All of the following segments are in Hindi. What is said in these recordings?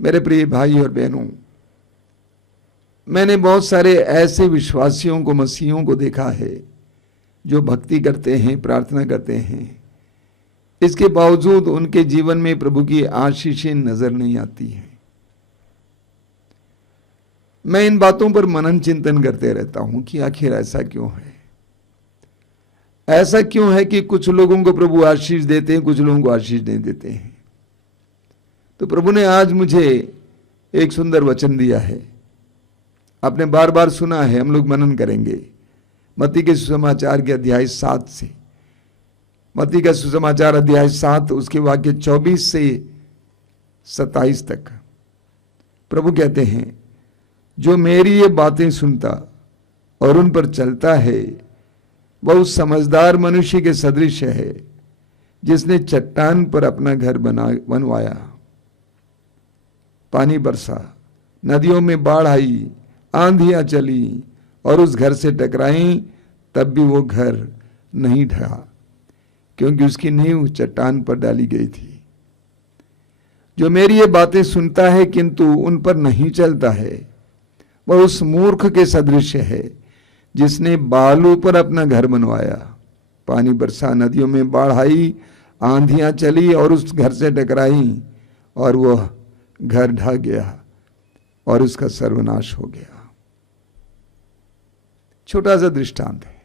मेरे प्रिय भाई और बहनों, मैंने बहुत सारे ऐसे विश्वासियों को, मसीहों को देखा है जो भक्ति करते हैं, प्रार्थना करते हैं, इसके बावजूद उनके जीवन में प्रभु की आशीषें नजर नहीं आती हैं। मैं इन बातों पर मनन चिंतन करते रहता हूं कि आखिर ऐसा क्यों है। ऐसा क्यों है कि कुछ लोगों को प्रभु आशीष देते हैं, कुछ लोगों को आशीष नहीं देते हैं। तो प्रभु ने आज मुझे एक सुंदर वचन दिया है, आपने बार बार सुना है, हम लोग मनन करेंगे मत्ती के सुसमाचार के अध्याय 7 से। मत्ती का सुसमाचार अध्याय 7 उसके वाक्य 24 से 27 तक प्रभु कहते हैं, जो मेरी ये बातें सुनता और उन पर चलता है वह उस समझदार मनुष्य के सदृश है जिसने चट्टान पर अपना घर बनवाया। पानी बरसा, नदियों में बाढ़ आई, आंधियां चली और उस घर से टकराई, तब भी वो घर नहीं ढहा, क्योंकि उसकी नींव चट्टान पर डाली गई थी। जो मेरी ये बातें सुनता है किंतु उन पर नहीं चलता है, वह उस मूर्ख के सदृश है जिसने बालू पर अपना घर बनवाया। पानी बरसा, नदियों में बाढ़ आई, आंधियां चली और उस घर से टकराई और वह घर ढह गया और उसका सर्वनाश हो गया। छोटा सा दृष्टांत है।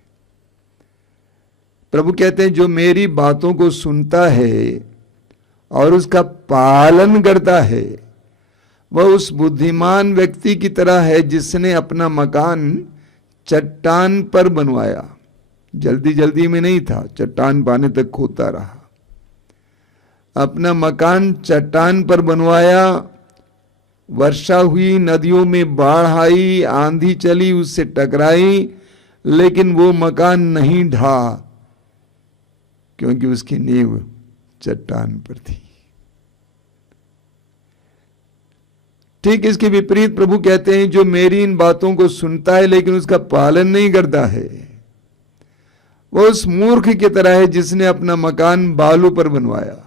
प्रभु कहते हैं, जो मेरी बातों को सुनता है और उसका पालन करता है वह उस बुद्धिमान व्यक्ति की तरह है जिसने अपना मकान चट्टान पर बनवाया। जल्दी जल्दी में नहीं था, चट्टान पाने तक खोदता रहा। अपना मकान चट्टान पर बनवाया, वर्षा हुई, नदियों में बाढ़ आई, आंधी चली, उससे टकराई, लेकिन वो मकान नहीं ढहा क्योंकि उसकी नींव चट्टान पर थी। ठीक इसके विपरीत प्रभु कहते हैं, जो मेरी इन बातों को सुनता है लेकिन उसका पालन नहीं करता है, वो उस मूर्ख की तरह है जिसने अपना मकान बालू पर बनवाया।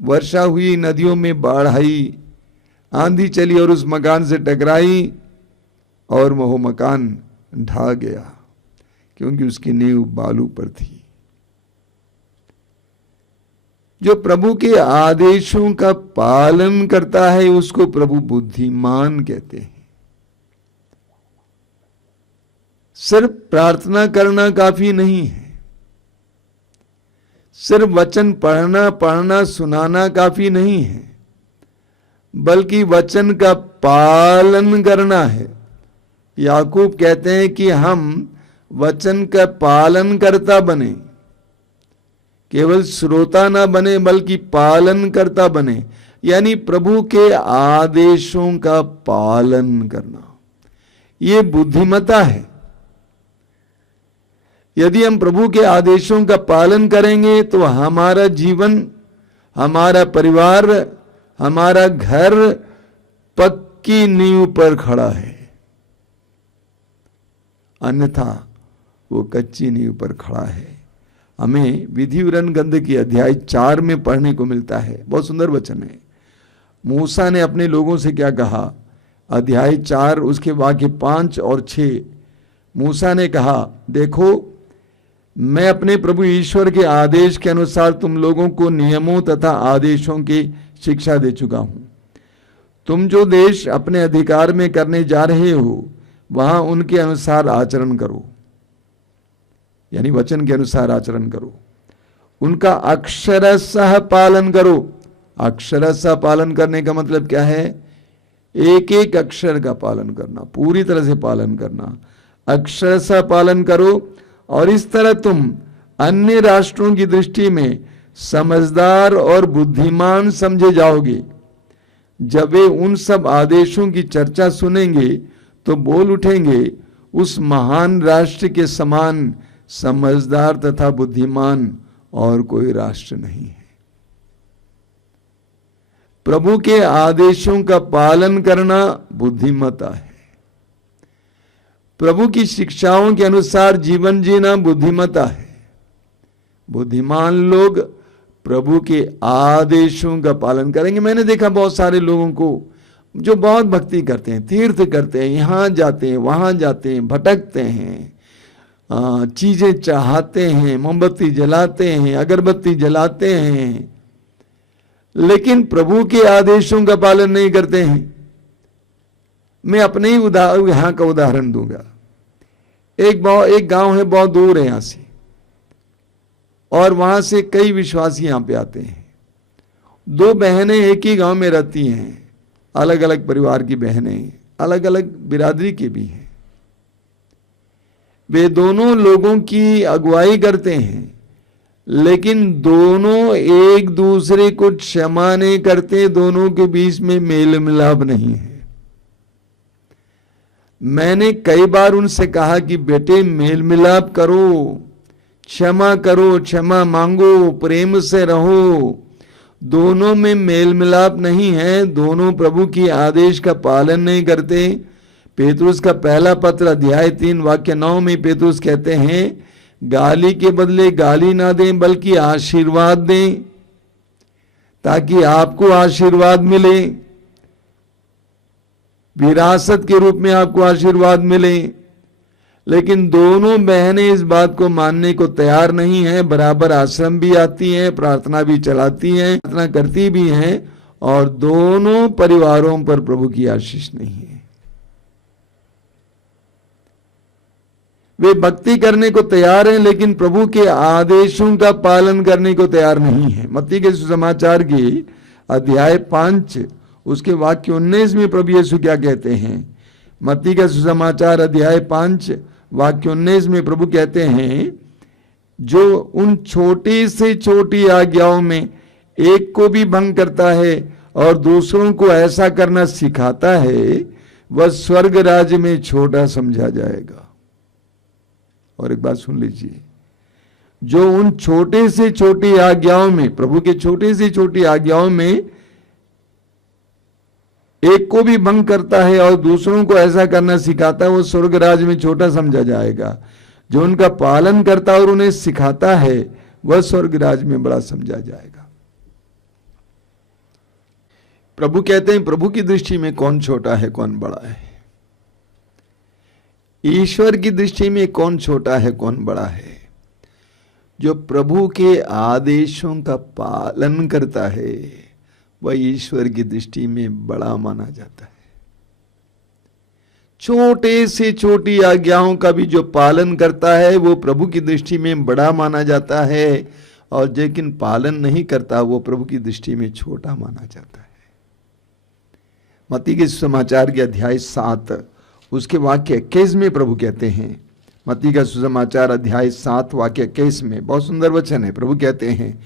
वर्षा हुई, नदियों में बाढ़ आई, आंधी चली और उस मकान से टकराई और वह मकान ढह गया क्योंकि उसकी नींव बालू पर थी। जो प्रभु के आदेशों का पालन करता है उसको प्रभु बुद्धिमान कहते हैं। सिर्फ प्रार्थना करना काफी नहीं है, सिर्फ वचन पढ़ना सुनाना काफी नहीं है, बल्कि वचन का पालन करना है। याकूब कहते हैं कि हम वचन का पालन करता बने, केवल श्रोता ना बने बल्कि पालन करता बने, यानी प्रभु के आदेशों का पालन करना। यह बुद्धिमता है। यदि हम प्रभु के आदेशों का पालन करेंगे तो हमारा जीवन, हमारा परिवार, हमारा घर पक्की नींव पर खड़ा है, अन्यथा वो कच्ची नींव पर खड़ा है। हमें विधि विवरण ग्रंथ की अध्याय 4 में पढ़ने को मिलता है, बहुत सुंदर वचन है। मूसा ने अपने लोगों से क्या कहा, अध्याय 4 उसके वाक्य 5 और 6। मूसा ने कहा, देखो मैं अपने प्रभु ईश्वर के आदेश के अनुसार तुम लोगों को नियमों तथा आदेशों की शिक्षा दे चुका हूं। तुम जो देश अपने अधिकार में करने जा रहे हो वहां उनके अनुसार आचरण करो, यानी वचन के अनुसार आचरण करो, उनका अक्षरशः पालन करो। अक्षरशः पालन करने का मतलब क्या है? एक एक अक्षर का पालन करना, पूरी तरह से पालन करना। अक्षरशः पालन करो और इस तरह तुम अन्य राष्ट्रों की दृष्टि में समझदार और बुद्धिमान समझे जाओगे। जब वे उन सब आदेशों की चर्चा सुनेंगे तो बोल उठेंगे, उस महान राष्ट्र के समान समझदार तथा बुद्धिमान और कोई राष्ट्र नहीं है। प्रभु के आदेशों का पालन करना बुद्धिमता है। प्रभु की शिक्षाओं के अनुसार जीवन जीना बुद्धिमता है। बुद्धिमान लोग प्रभु के आदेशों का पालन करेंगे। मैंने देखा बहुत सारे लोगों को जो बहुत भक्ति करते हैं, तीर्थ करते हैं, यहाँ जाते हैं वहाँ जाते हैं, भटकते हैं, चीजें चाहते हैं, मोमबत्ती जलाते हैं, अगरबत्ती जलाते हैं, लेकिन प्रभु के आदेशों का पालन नहीं करते हैं। मैं अपने ही यहाँ का उदाहरण दूंगा। एक गांव है, बहुत दूर है यहां से, और वहां से कई विश्वासी यहां पे आते हैं। दो बहनें एक ही गांव में रहती हैं, अलग अलग परिवार की बहनें, अलग अलग बिरादरी के भी हैं। वे दोनों लोगों की अगुवाई करते हैं, लेकिन दोनों एक दूसरे को क्षमा नहीं करते, दोनों के बीच में मेल मिलाप नहीं है। मैंने कई बार उनसे कहा कि बेटे मेल मिलाप करो, क्षमा करो, क्षमा मांगो, प्रेम से रहो। दोनों में मेल मिलाप नहीं है, दोनों प्रभु की आदेश का पालन नहीं करते। पेतरुस का पहला पत्र अध्याय 3 वाक्य 9 में पेतरुस कहते हैं, गाली के बदले गाली ना दें बल्कि आशीर्वाद दें, ताकि आपको आशीर्वाद मिले, विरासत के रूप में आपको आशीर्वाद मिले। लेकिन दोनों बहनें इस बात को मानने को तैयार नहीं है। बराबर आश्रम भी आती हैं, प्रार्थना भी चलाती हैं, प्रार्थना करती भी हैं, और दोनों परिवारों पर प्रभु की आशीष नहीं है। वे भक्ति करने को तैयार हैं, लेकिन प्रभु के आदेशों का पालन करने को तैयार नहीं है। मत्ती के सुसमाचार की अध्याय 5 उसके वाक्य 19 में प्रभु यीशु क्या कहते हैं? मत्ती का सुसमाचार अध्याय 5 वाक्य 19 में प्रभु कहते हैं, जो उन छोटी से छोटी आज्ञाओं में एक को भी भंग करता है और दूसरों को ऐसा करना सिखाता है, वह स्वर्ग राज्य में छोटा समझा जाएगा। और एक बात सुन लीजिए, जो उन छोटे से छोटी आज्ञाओं में, प्रभु के छोटे से छोटी आज्ञाओं में एक को भी भंग करता है और दूसरों को ऐसा करना सिखाता है, वो स्वर्ग राज्य में छोटा समझा जाएगा। जो उनका पालन करता है और उन्हें सिखाता है, वह स्वर्ग राज्य में बड़ा समझा जाएगा। प्रभु कहते हैं, प्रभु की दृष्टि में कौन छोटा है कौन बड़ा है? ईश्वर की दृष्टि में कौन छोटा है कौन बड़ा है? जो प्रभु के आदेशों का पालन करता है वह ईश्वर की दृष्टि में बड़ा माना जाता है। छोटे से छोटी आज्ञाओं का भी जो पालन करता है वो प्रभु की दृष्टि में बड़ा माना जाता है, और लेकिन पालन नहीं करता वो प्रभु की दृष्टि में छोटा माना जाता है। मत्ती के सुसमाचार के अध्याय 7 उसके वाक्य 21 में प्रभु कहते हैं, मत्ती का सुसमाचार अध्याय 7 वाक्य 21 में बहुत सुंदर वचन है। प्रभु कहते हैं,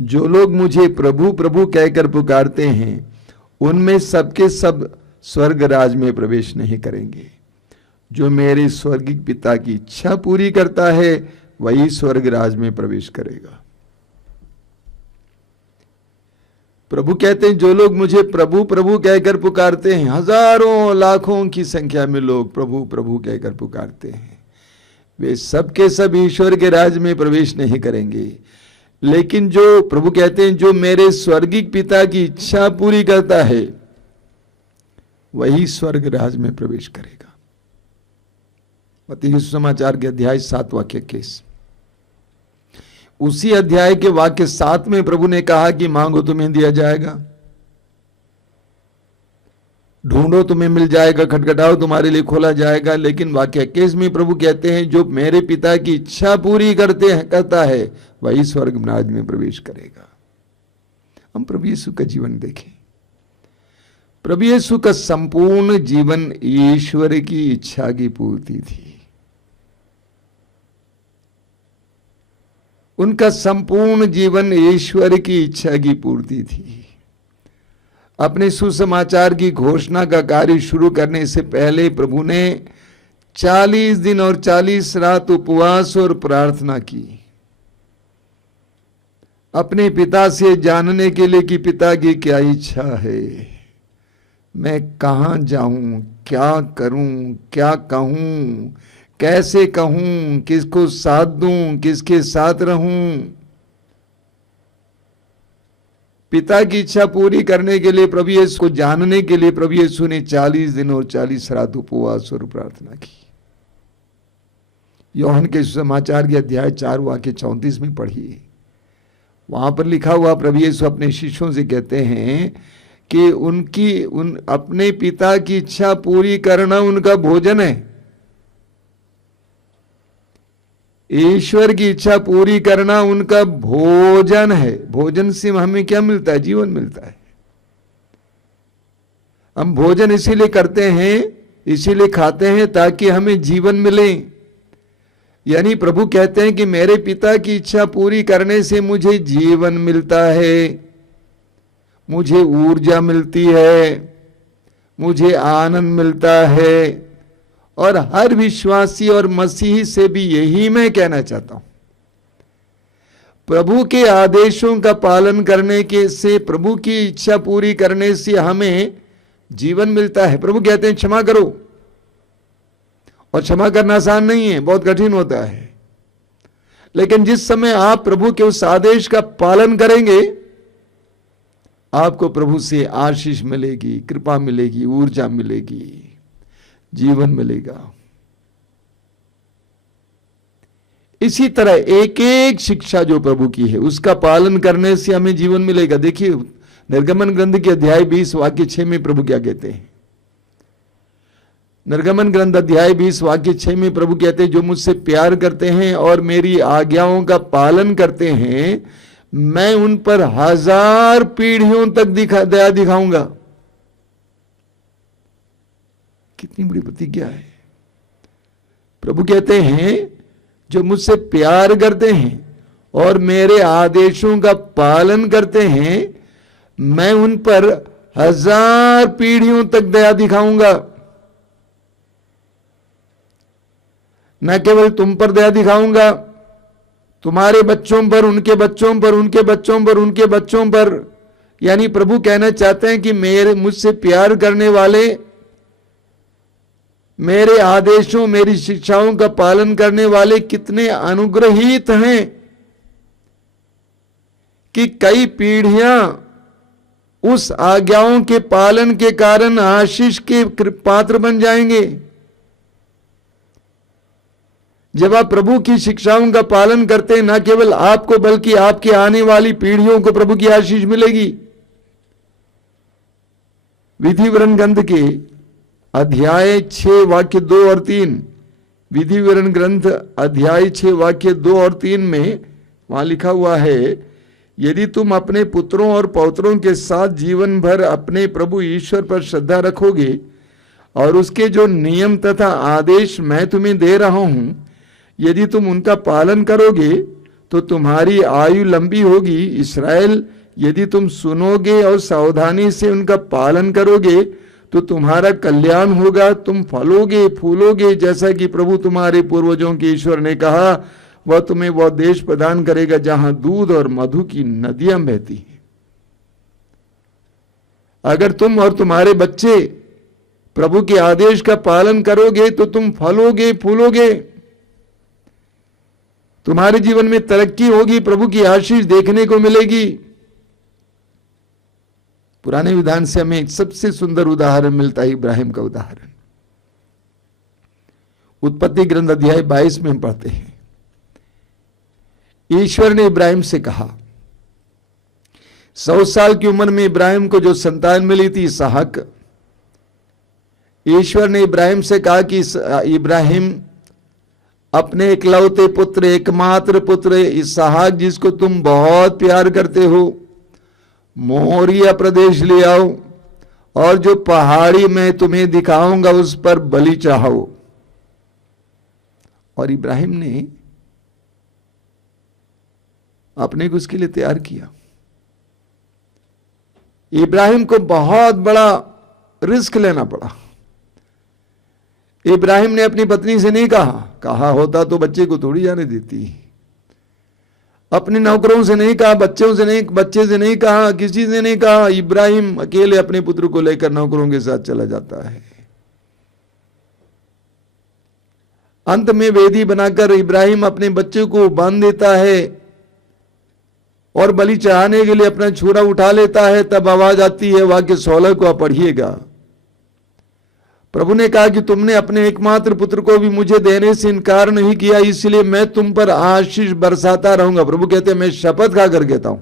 जो लोग मुझे प्रभु प्रभु कहकर पुकारते हैं उनमें सबके सब स्वर्ग राज में प्रवेश नहीं करेंगे। जो मेरे स्वर्गिक पिता की इच्छा पूरी करता है वही स्वर्ग राज में प्रवेश करेगा। प्रभु कहते हैं, जो लोग मुझे प्रभु प्रभु कहकर पुकारते हैं, हजारों लाखों की संख्या में लोग प्रभु प्रभु कहकर पुकारते हैं, वे सबके सब ईश्वर के राज में प्रवेश नहीं करेंगे। लेकिन जो प्रभु कहते हैं, जो मेरे स्वर्गिक पिता की इच्छा पूरी करता है वही स्वर्ग राज में प्रवेश करेगा। मत्ती के सुसमाचार के अध्याय 7 वाक्य 21। उसी अध्याय के वाक्य 7 में प्रभु ने कहा कि मांगो तुम्हें दिया जाएगा, ढूंढो तुम्हें मिल जाएगा, खटखटाओ तुम्हारे लिए खोला जाएगा। लेकिन वाक्य 21 में प्रभु कहते हैं, जो मेरे पिता की इच्छा पूरी करता है वही स्वर्ग राज में प्रवेश करेगा। हम प्रभु यीशु का जीवन देखें। प्रभु यीशु का संपूर्ण जीवन ईश्वर की इच्छा की पूर्ति थी। उनका संपूर्ण जीवन ईश्वर की इच्छा की पूर्ति थी। अपने सुसमाचार की घोषणा का कार्य शुरू करने से पहले प्रभु ने 40 दिन और 40 रात उपवास और प्रार्थना की, अपने पिता से जानने के लिए कि पिता की क्या इच्छा है, मैं कहां जाऊं, क्या करूं, क्या कहूं, कैसे कहूं, किसको साथ दूं, किसके साथ रहूं। पिता की इच्छा पूरी करने के लिए, प्रभु यीशु को जानने के लिए प्रभु यीशु ने 40 दिन और 40 रात उपवास और प्रार्थना की। यूहन्ना के सुसमाचार के अध्याय 4 वाक्य 34 में पढ़िए, वहां पर लिखा हुआ प्रभु यीशु अपने शिष्यों से कहते हैं कि अपने पिता की इच्छा पूरी करना उनका भोजन है। ईश्वर की इच्छा पूरी करना उनका भोजन है। भोजन से हमें क्या मिलता है? जीवन मिलता है। हम भोजन इसीलिए करते हैं, इसीलिए खाते हैं ताकि हमें जीवन मिले। यानी प्रभु कहते हैं कि मेरे पिता की इच्छा पूरी करने से मुझे जीवन मिलता है, मुझे ऊर्जा मिलती है, मुझे आनंद मिलता है। और हर विश्वासी और मसीही से भी यही मैं कहना चाहता हूं। प्रभु के आदेशों का पालन करने के से, प्रभु की इच्छा पूरी करने से हमें जीवन मिलता है। प्रभु कहते हैं क्षमा करो, और क्षमा करना आसान नहीं है, बहुत कठिन होता है। लेकिन जिस समय आप प्रभु के उस आदेश का पालन करेंगे, आपको प्रभु से आशीष मिलेगी, कृपा मिलेगी, ऊर्जा मिलेगी, जीवन मिलेगा। इसी तरह एक एक शिक्षा जो प्रभु की है उसका पालन करने से हमें जीवन मिलेगा। देखिए निर्गमन ग्रंथ के अध्याय 20 वाक्य 6 में प्रभु क्या कहते हैं? निर्गमन ग्रंथ अध्याय 20 वाक्य 6 में प्रभु कहते हैं, जो मुझसे प्यार करते हैं और मेरी आज्ञाओं का पालन करते हैं, मैं उन पर 1000 पीढ़ियों तक दया दिखाऊंगा। कितनी बड़ी प्रतिज्ञा है। प्रभु कहते हैं जो मुझसे प्यार करते हैं और मेरे आदेशों का पालन करते हैं, मैं उन पर 1000 पीढ़ियों तक दया दिखाऊंगा। न केवल तुम पर दया दिखाऊंगा, तुम्हारे बच्चों पर, उनके बच्चों पर, उनके बच्चों पर, उनके बच्चों पर। यानी प्रभु कहना चाहते हैं कि मुझसे प्यार करने वाले, मेरे आदेशों, मेरी शिक्षाओं का पालन करने वाले कितने अनुग्रहित हैं कि कई पीढ़ियां उस आज्ञाओं के पालन के कारण आशीष के पात्र बन जाएंगे। जब आप प्रभु की शिक्षाओं का पालन करते हैं, न केवल आपको बल्कि आपकी आने वाली पीढ़ियों को प्रभु की आशीष मिलेगी। विधि विवरण ग्रंथ के अध्याय 6 वाक्य 2 और 3, विधि विवरण ग्रंथ अध्याय 6 वाक्य 2 और 3 में वहां लिखा हुआ है, यदि तुम अपने पुत्रों और पौत्रों के साथ जीवन भर अपने प्रभु ईश्वर पर श्रद्धा रखोगे और उसके जो नियम तथा आदेश मैं तुम्हें दे रहा हूं, यदि तुम उनका पालन करोगे तो तुम्हारी आयु लंबी होगी। इस्राएल, यदि तुम सुनोगे और सावधानी से उनका पालन करोगे तो तुम्हारा कल्याण होगा, तुम फलोगे फूलोगे, जैसा कि प्रभु तुम्हारे पूर्वजों के ईश्वर ने कहा, वह तुम्हें वह देश प्रदान करेगा जहां दूध और मधु की नदियां बहती हैं। अगर तुम और तुम्हारे बच्चे प्रभु के आदेश का पालन करोगे तो तुम फलोगे फूलोगे, तुम्हारे जीवन में तरक्की होगी, प्रभु की आशीष देखने को मिलेगी। पुराने विधान से हमें सबसे सुंदर उदाहरण मिलता है इब्राहिम का उदाहरण। उत्पत्ति ग्रंथ अध्याय 22 में हम पढ़ते हैं, ईश्वर ने इब्राहिम से कहा, 100 साल की उम्र में इब्राहिम को जो संतान मिली थी इसहाक, ईश्वर ने इब्राहिम से कहा कि इब्राहिम अपने इकलौते पुत्र, एकमात्र पुत्र इसहाक, जिसको तुम बहुत प्यार करते हो, मोरिया प्रदेश ले आओ और जो पहाड़ी मैं तुम्हें दिखाऊंगा उस पर बलि चढ़ाओ। और इब्राहिम ने अपने को उसके लिए तैयार किया। इब्राहिम को बहुत बड़ा रिस्क लेना पड़ा। इब्राहिम ने अपनी पत्नी से नहीं कहा होता तो बच्चे को थोड़ी जाने देती, अपने नौकरों से नहीं कहा, बच्चे से नहीं कहा, किसी से नहीं कहा। इब्राहिम अकेले अपने पुत्र को लेकर नौकरों के साथ चला जाता है। अंत में वेदी बनाकर इब्राहिम अपने बच्चे को बांध देता है और बलि चढ़ाने के लिए अपना छुरा उठा लेता है, तब आवाज आती है, वाक्य 16 को आप पढ़िएगा। प्रभु ने कहा कि तुमने अपने एकमात्र पुत्र को भी मुझे देने से इनकार नहीं किया, इसलिए मैं तुम पर आशीष बरसाता रहूंगा। प्रभु कहते हैं मैं शपथ खा कर कहता हूं,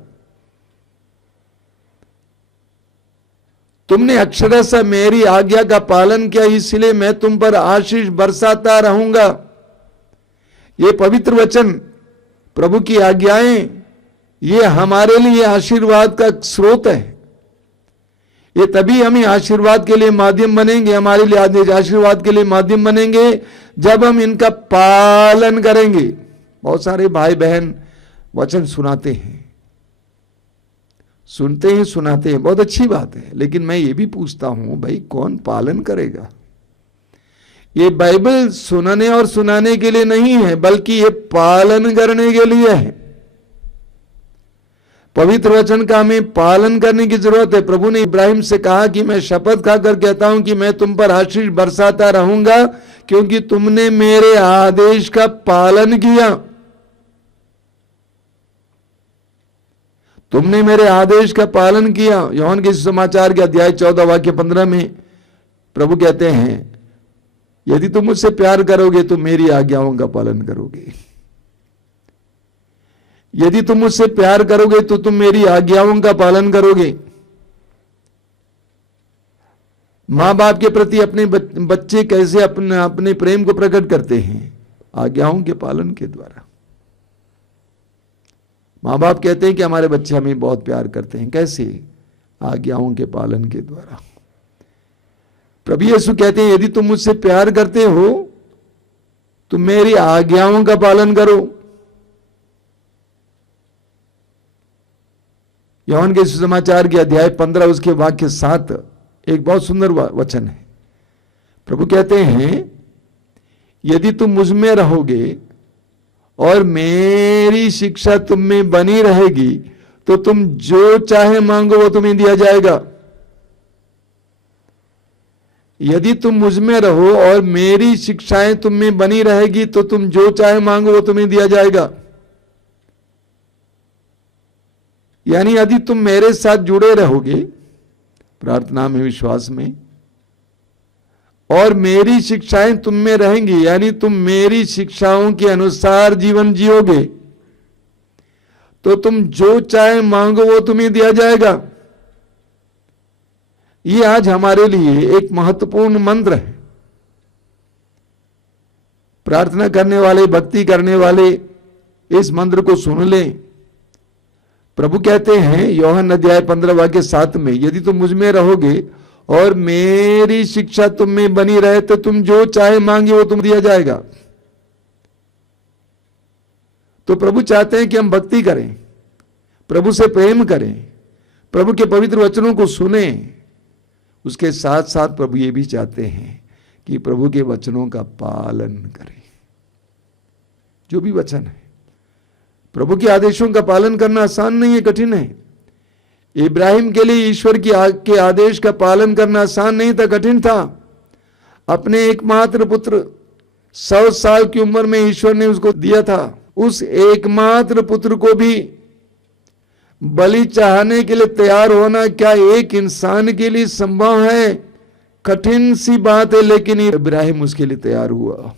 तुमने अक्षरशः मेरी आज्ञा का पालन किया, इसलिए मैं तुम पर आशीष बरसाता रहूंगा। ये पवित्र वचन, प्रभु की आज्ञाएं, ये हमारे लिए आशीर्वाद का स्रोत है। ये तभी हमें आशीर्वाद के लिए माध्यम बनेंगे, हमारे लिए आशीर्वाद के लिए माध्यम बनेंगे जब हम इनका पालन करेंगे। बहुत सारे भाई बहन वचन सुनाते हैं, सुनते हैं, सुनाते हैं, बहुत अच्छी बात है, लेकिन मैं ये भी पूछता हूं भाई कौन पालन करेगा? ये बाइबल सुनाने और सुनाने के लिए नहीं है, बल्कि ये पालन करने के लिए है। पवित्र वचन का हमें पालन करने की जरूरत है। प्रभु ने इब्राहिम से कहा कि मैं शपथ खाकर कहता हूं कि मैं तुम पर आशीष बरसाता रहूंगा, क्योंकि तुमने मेरे आदेश का पालन किया। तुमने मेरे आदेश का पालन किया। यूहन्ना के सुसमाचार के अध्याय 14 वाक्य 15 में प्रभु कहते हैं, यदि तुम मुझसे प्यार करोगे तो मेरी आज्ञाओं का पालन करोगे। यदि तुम मुझसे प्यार करोगे तो तुम मेरी आज्ञाओं का पालन करोगे। मां बाप के प्रति अपने बच्चे कैसे अपने प्रेम को प्रकट करते हैं? आज्ञाओं के पालन के द्वारा। मां बाप कहते हैं कि हमारे बच्चे हमें बहुत प्यार करते हैं, कैसे? आज्ञाओं के पालन के द्वारा। प्रभु यीशु कहते हैं, यदि तुम मुझसे प्यार करते हो तो मेरी आज्ञाओं का पालन करो। यूहन्ना के सुसमाचार के अध्याय 15 उसके वाक्य 7 एक बहुत सुंदर वचन है। प्रभु कहते हैं, यदि तुम मुझ में रहोगे और मेरी शिक्षा तुम में बनी रहेगी तो तुम जो चाहे मांगो वो तुम्हें दिया जाएगा। यदि तुम मुझ में रहो और मेरी शिक्षाएं तुम में बनी रहेगी तो तुम जो चाहे मांगो वो तुम्हें दिया जाएगा। यानी यदि तुम मेरे साथ जुड़े रहोगे प्रार्थना में, विश्वास में, और मेरी शिक्षाएं तुम में रहेंगी, यानी तुम मेरी शिक्षाओं के अनुसार जीवन जियोगे, तो तुम जो चाहे मांगो वो तुम्हें दिया जाएगा। ये आज हमारे लिए एक महत्वपूर्ण मंत्र है। प्रार्थना करने वाले, भक्ति करने वाले इस मंत्र को सुन लें। प्रभु कहते हैं यूहन्ना अध्याय 15 वाक्य 7 में, यदि तुम मुझ में रहोगे और मेरी शिक्षा तुम में बनी रहे तो तुम जो चाहे मांगे वो तुम दिया जाएगा। तो प्रभु चाहते हैं कि हम भक्ति करें, प्रभु से प्रेम करें, प्रभु के पवित्र वचनों को सुने। उसके साथ साथ प्रभु ये भी चाहते हैं कि प्रभु के वचनों का पालन करें। जो भी वचन है, प्रभु के आदेशों का पालन करना आसान नहीं है, कठिन है। इब्राहिम के लिए ईश्वर के आदेश का पालन करना आसान नहीं था, कठिन था। अपने एकमात्र पुत्र 100 साल की उम्र में ईश्वर ने उसको दिया था। उस एकमात्र पुत्र को भी बलि चाहने के लिए तैयार होना क्या एक इंसान के लिए संभव है? कठिन सी बात है, लेकिन इब्राहिम उसके लिए तैयार हुआ।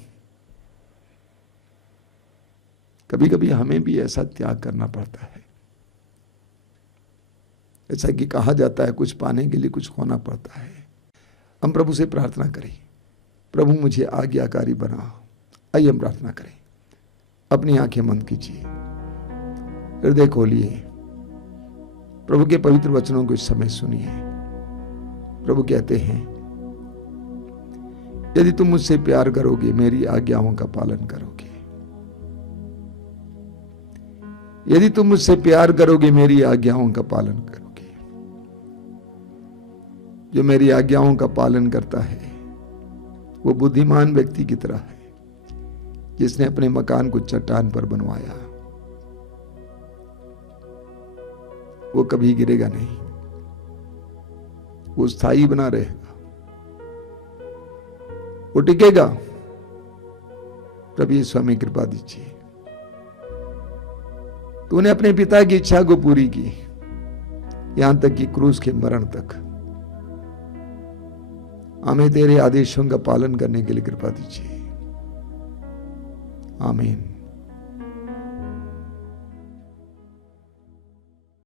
कभी कभी हमें भी ऐसा त्याग करना पड़ता है। ऐसा कि कहा जाता है कुछ पाने के लिए कुछ खोना पड़ता है। हम प्रभु से प्रार्थना करें, प्रभु मुझे आज्ञाकारी बनाओ। आइए हम प्रार्थना करें। अपनी आंखें बंद कीजिए, हृदय खोलिए, प्रभु के पवित्र वचनों को इस समय सुनिए। प्रभु कहते हैं, यदि तुम मुझसे प्यार करोगे मेरी आज्ञाओं का पालन करोगे। यदि तुम मुझसे प्यार करोगे मेरी आज्ञाओं का पालन करोगे। जो मेरी आज्ञाओं का पालन करता है वो बुद्धिमान व्यक्ति की तरह है, जिसने अपने मकान को चट्टान पर बनवाया। वो कभी गिरेगा नहीं, वो स्थायी बना रहेगा, वो टिकेगा। प्रभु यीशु हमें कृपा दीजिए। तूने अपने पिता की इच्छा को पूरी की, यहां तक कि क्रूस के मरण तक। हमें तेरे आदेशों का पालन करने के लिए कृपा दीजिए। आमीन।